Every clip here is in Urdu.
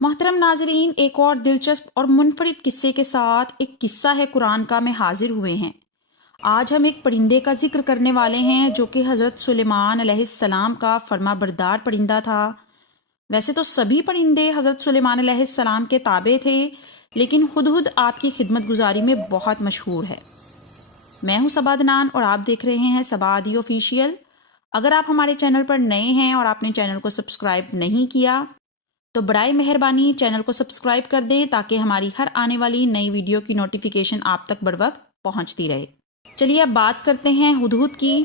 محترم ناظرین، ایک اور دلچسپ اور منفرد قصے کے ساتھ ایک قصہ ہے قرآن کا میں حاضر ہوئے ہیں۔ آج ہم ایک پرندے کا ذکر کرنے والے ہیں جو کہ حضرت سلیمان علیہ السلام کا فرما بردار پرندہ تھا۔ ویسے تو سبھی پرندے حضرت سلیمان علیہ السلام کے تابع تھے، لیکن ہدہد آپ کی خدمت گزاری میں بہت مشہور ہے۔ میں ہوں صبا عدنان اور آپ دیکھ رہے ہیں صبا عدی آفیشیل۔ اگر آپ ہمارے چینل پر نئے ہیں اور آپ نے چینل کو سبسکرائب نہیں کیا تو برائے مہربانی چینل کو سبسکرائب کر دیں تاکہ ہماری ہر آنے والی نئی ویڈیو کی نوٹیفیکیشن آپ تک بروقت پہنچتی رہے۔ چلیے اب بات کرتے ہیں ہدہد کی۔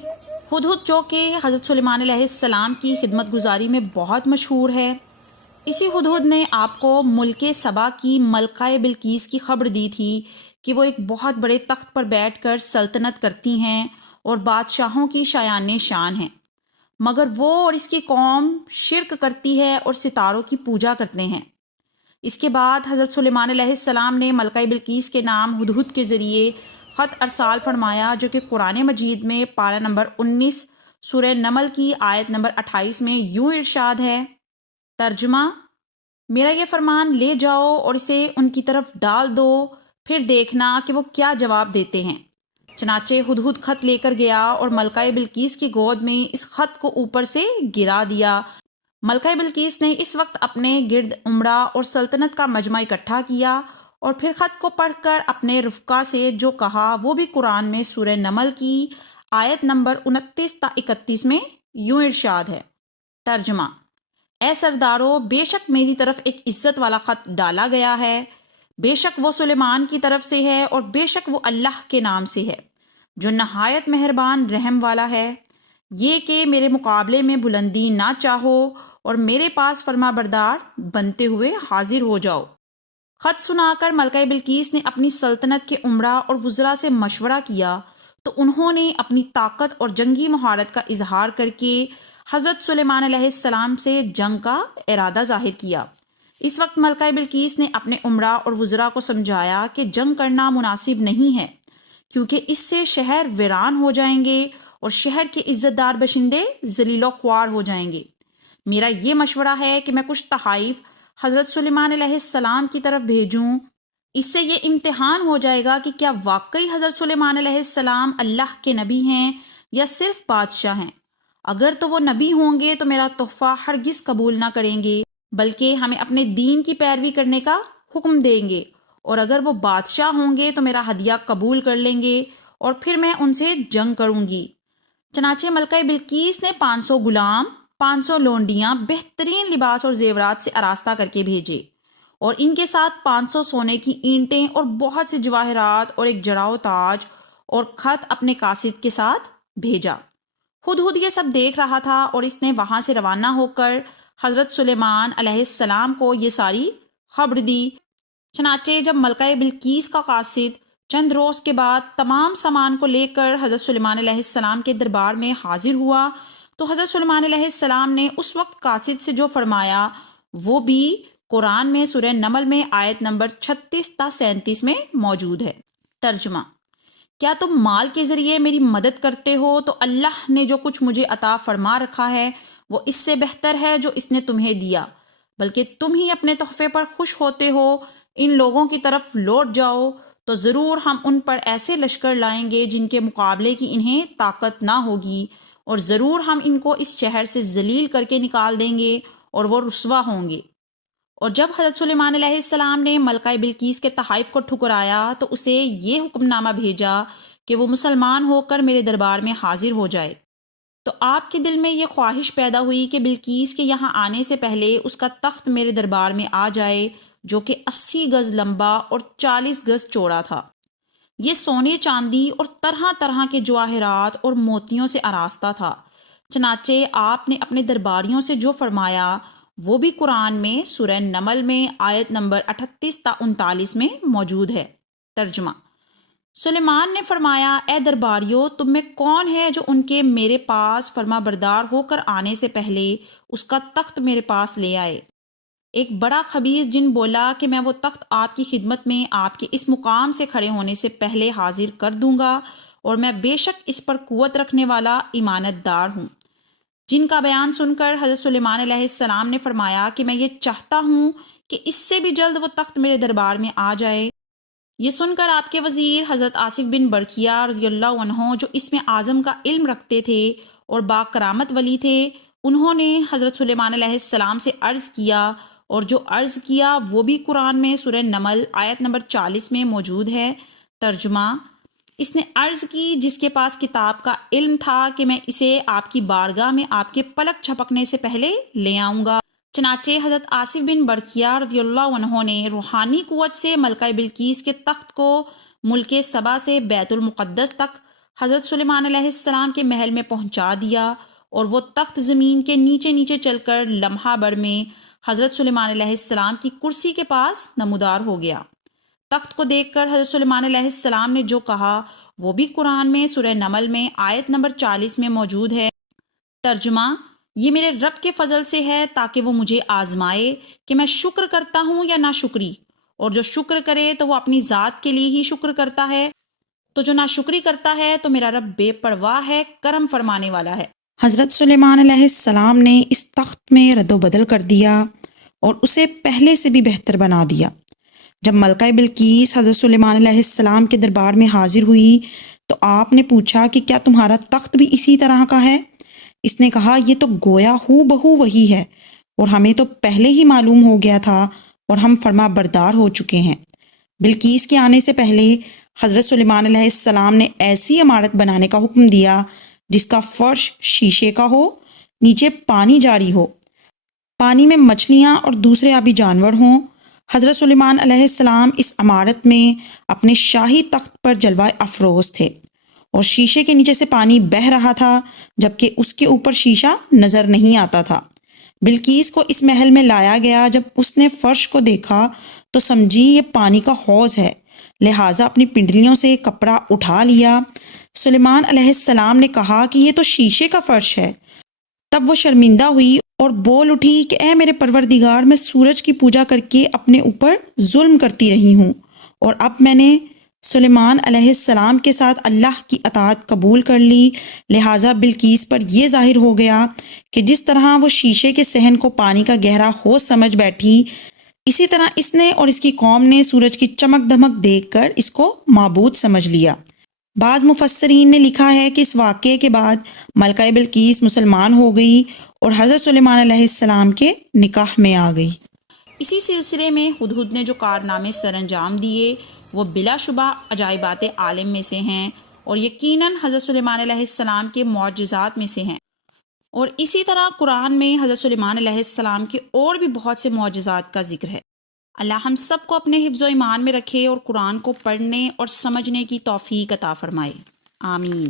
ہدہد جو کہ حضرت سلیمان علیہ السلام کی خدمت گزاری میں بہت مشہور ہے۔ اسی ہدہد نے آپ کو ملک سبا کی ملکہ بلقیس کی خبر دی تھی کہ وہ ایک بہت بڑے تخت پر بیٹھ کر سلطنت کرتی ہیں اور بادشاہوں کی شایان شان ہیں، مگر وہ اور اس کی قوم شرک کرتی ہے اور ستاروں کی پوجا کرتے ہیں۔ اس کے بعد حضرت سلیمان علیہ السلام نے ملکہ بلقیس کے نام ہدہد کے ذریعے خط ارسال فرمایا، جو کہ قرآن مجید میں پارہ نمبر 19 سورہ نمل کی آیت نمبر 28 میں یوں ارشاد ہے۔ ترجمہ: میرا یہ فرمان لے جاؤ اور اسے ان کی طرف ڈال دو، پھر دیکھنا کہ وہ کیا جواب دیتے ہیں۔ چنانچہ ہدہد خط لے کر گیا اور ملکہ بلقیس کی گود میں اس خط کو اوپر سے گرا دیا۔ ملکہ بلقیس نے اس وقت اپنے گرد عمرہ اور سلطنت کا مجمع اکٹھا کیا اور پھر خط کو پڑھ کر اپنے رفقا سے جو کہا وہ بھی قرآن میں سورہ نمل کی آیت نمبر 29 تا 31 میں یوں ارشاد ہے۔ ترجمہ: اے سردارو، بے شک میری طرف ایک عزت والا خط ڈالا گیا ہے، بے شک وہ سلیمان کی طرف سے ہے اور بے شک وہ اللہ کے نام سے ہے جو نہایت مہربان رحم والا ہے۔ یہ کہ میرے مقابلے میں بلندی نہ چاہو اور میرے پاس فرما بردار بنتے ہوئے حاضر ہو جاؤ۔ خط سنا کر ملکہ بلقیس نے اپنی سلطنت کے امراء اور وزراء سے مشورہ کیا تو انہوں نے اپنی طاقت اور جنگی مہارت کا اظہار کر کے حضرت سلیمان علیہ السلام سے جنگ کا ارادہ ظاہر کیا۔ اس وقت ملکہ بلقیس نے اپنے امراء اور وزراء کو سمجھایا کہ جنگ کرنا مناسب نہیں ہے، کیونکہ اس سے شہر ویران ہو جائیں گے اور شہر کے عزت دار باشندے ذلیل و خوار ہو جائیں گے۔ میرا یہ مشورہ ہے کہ میں کچھ تحائف حضرت سلیمان علیہ السلام کی طرف بھیجوں، اس سے یہ امتحان ہو جائے گا کہ کیا واقعی حضرت سلیمان علیہ السلام اللہ کے نبی ہیں یا صرف بادشاہ ہیں۔ اگر تو وہ نبی ہوں گے تو میرا تحفہ ہرگز قبول نہ کریں گے، بلکہ ہمیں اپنے دین کی پیروی کرنے کا حکم دیں گے، اور اگر وہ بادشاہ ہوں گے تو میرا ہدیہ قبول کر لیں گے اور پھر میں ان سے جنگ کروں گی۔ چنانچہ ملکہ بلقیس نے 500 غلام، 500 لونڈیاں بہترین لباس اور زیورات سے آراستہ کر کے بھیجے، اور ان کے ساتھ 500 سونے کی اینٹیں اور بہت سے جواہرات اور ایک جڑاؤ تاج اور خط اپنے قاصد کے ساتھ بھیجا۔ ہدہد یہ سب دیکھ رہا تھا اور اس نے وہاں سے روانہ ہو کر حضرت سلیمان علیہ السلام کو یہ ساری خبر دی۔ چنانچہ جب ملکہ بلقیس کا قاصد چند روز کے بعد تمام سامان کو لے کر حضرت سلیمان علیہ السلام کے دربار میں حاضر ہوا تو حضرت سلیمان علیہ السلام نے اس وقت قاصد سے جو فرمایا وہ بھی قرآن میں سورہ نمل میں آیت نمبر 36 تا 37 میں موجود ہے۔ ترجمہ: کیا تم مال کے ذریعے میری مدد کرتے ہو تو اللہ نے جو کچھ مجھے عطا فرما رکھا ہے وہ اس سے بہتر ہے جو اس نے تمہیں دیا، بلکہ تم ہی اپنے تحفے پر خوش ہوتے ہو۔ ان لوگوں کی طرف لوٹ جاؤ تو ضرور ہم ان پر ایسے لشکر لائیں گے جن کے مقابلے کی انہیں طاقت نہ ہوگی، اور ضرور ہم ان کو اس شہر سے ذلیل کر کے نکال دیں گے اور وہ رسوا ہوں گے۔ اور جب حضرت سلیمان علیہ السلام نے ملکہ بلقیس کے تحائف کو ٹھکرایا تو اسے یہ حکم نامہ بھیجا کہ وہ مسلمان ہو کر میرے دربار میں حاضر ہو جائے۔ تو آپ کے دل میں یہ خواہش پیدا ہوئی کہ بلقیس کے یہاں آنے سے پہلے اس کا تخت میرے دربار میں آ جائے، جو کہ 80 گز لمبا اور 40 گز چوڑا تھا۔ یہ سونے چاندی اور طرح طرح کے جواہرات اور موتیوں سے آراستہ تھا۔ چنانچہ آپ نے اپنے درباریوں سے جو فرمایا وہ بھی قرآن میں سورہ نمل میں آیت نمبر 38 تا 39 میں موجود ہے۔ ترجمہ: سلیمان نے فرمایا، اے درباریوں، تم میں کون ہے جو ان کے میرے پاس فرما بردار ہو کر آنے سے پہلے اس کا تخت میرے پاس لے آئے؟ ایک بڑا خبیث جن بولا کہ میں وہ تخت آپ کی خدمت میں آپ کے اس مقام سے کھڑے ہونے سے پہلے حاضر کر دوں گا، اور میں بے شک اس پر قوت رکھنے والا امانت دار ہوں۔ جن کا بیان سن کر حضرت سلیمان علیہ السلام نے فرمایا کہ میں یہ چاہتا ہوں کہ اس سے بھی جلد وہ تخت میرے دربار میں آ جائے۔ یہ سن کر آپ کے وزیر حضرت آصف بن برقیہ رضی اللہ عنہ، جو اسم اعظم کا علم رکھتے تھے اور با کرامت ولی تھے، انہوں نے حضرت سلیمان علیہ السلام سے عرض کیا، اور جو عرض کیا وہ بھی قرآن میں سورہ نمل آیت نمبر 40 میں موجود ہے۔ ترجمہ: اس نے عرض کی جس کے پاس کتاب کا علم تھا کہ میں اسے آپ کی بارگاہ میں آپ کے پلک جھپکنے سے پہلے لے آؤں گا۔ چنانچہ حضرت آصف بن برقیہ رضی اللہ عنہ نے روحانی قوت سے ملکہ بلقیس کے تخت کو ملک سبا سے بیت المقدس تک حضرت سلیمان علیہ السلام کے محل میں پہنچا دیا، اور وہ تخت زمین کے نیچے نیچے چل کر لمحہ بھر میں حضرت سلیمان علیہ السلام کی کرسی کے پاس نمودار ہو گیا۔ تخت کو دیکھ کر حضرت سلیمان علیہ السلام نے جو کہا وہ بھی قرآن میں سورہ نمل میں آیت نمبر 40 میں موجود ہے۔ ترجمہ: یہ میرے رب کے فضل سے ہے تاکہ وہ مجھے آزمائے کہ میں شکر کرتا ہوں یا ناشکری، اور جو شکر کرے تو وہ اپنی ذات کے لیے ہی شکر کرتا ہے، تو جو ناشکری کرتا ہے تو میرا رب بے پرواہ ہے، کرم فرمانے والا ہے۔ حضرت سلیمان علیہ السلام نے اس تخت میں رد و بدل کر دیا اور اسے پہلے سے بھی بہتر بنا دیا۔ جب ملکہ بلقیس حضرت سلیمان علیہ السلام کے دربار میں حاضر ہوئی تو آپ نے پوچھا کہ کیا تمہارا تخت بھی اسی طرح کا ہے؟ اس نے کہا یہ تو گویا ہو بہو وہی ہے، اور ہمیں تو پہلے ہی معلوم ہو گیا تھا اور ہم فرما بردار ہو چکے ہیں۔ بلقیس کے آنے سے پہلے حضرت سلیمان علیہ السلام نے ایسی عمارت بنانے کا حکم دیا جس کا فرش شیشے کا ہو، نیچے پانی جاری ہو، پانی میں مچھلیاں اور دوسرے آبی جانور ہوں۔ حضرت سلیمان علیہ السلام اس عمارت میں اپنے شاہی تخت پر جلوہ افروز تھے، اور شیشے کے نیچے سے پانی بہہ رہا تھا جبکہ اس کے اوپر شیشہ نظر نہیں آتا تھا۔ بلقیس کو اس محل میں لایا گیا، جب اس نے فرش کو دیکھا تو سمجھی یہ پانی کا حوض ہے، لہٰذا اپنی پنڈلیوں سے کپڑا اٹھا لیا۔ سلیمان علیہ السلام نے کہا کہ یہ تو شیشے کا فرش ہے۔ تب وہ شرمندہ ہوئی اور بول اٹھی کہ اے میرے پروردگار، میں سورج کی پوجا کر کے اپنے اوپر ظلم کرتی رہی ہوں، اور اب میں نے سلیمان علیہ السلام کے ساتھ اللہ کی اطاعت قبول کر لی، لہٰذا بلقیس پر یہ ظاہر ہو گیا کہ جس طرح وہ شیشے کے صحن کو پانی کا گہرا حوض سمجھ بیٹھی، اسی طرح اس نے اور اس کی قوم نے سورج کی چمک دمک دیکھ کر اس کو معبود سمجھ لیا۔ بعض مفسرین نے لکھا ہے کہ اس واقعے کے بعد ملکہ بلقیس مسلمان ہو گئی اور حضرت سلیمان علیہ السلام کے نکاح میں آ گئی۔ اسی سلسلے میں ہدہد نے جو کارنامے سر انجام دیے وہ بلا شبہ عجائبات عالم میں سے ہیں، اور یقیناً حضرت سلیمان علیہ السلام کے معجزات میں سے ہیں۔ اور اسی طرح قرآن میں حضرت سلیمان علیہ السلام کے اور بھی بہت سے معجزات کا ذکر ہے۔ اللہ ہم سب کو اپنے حفظ و ایمان میں رکھے اور قرآن کو پڑھنے اور سمجھنے کی توفیق عطا فرمائے، آمین۔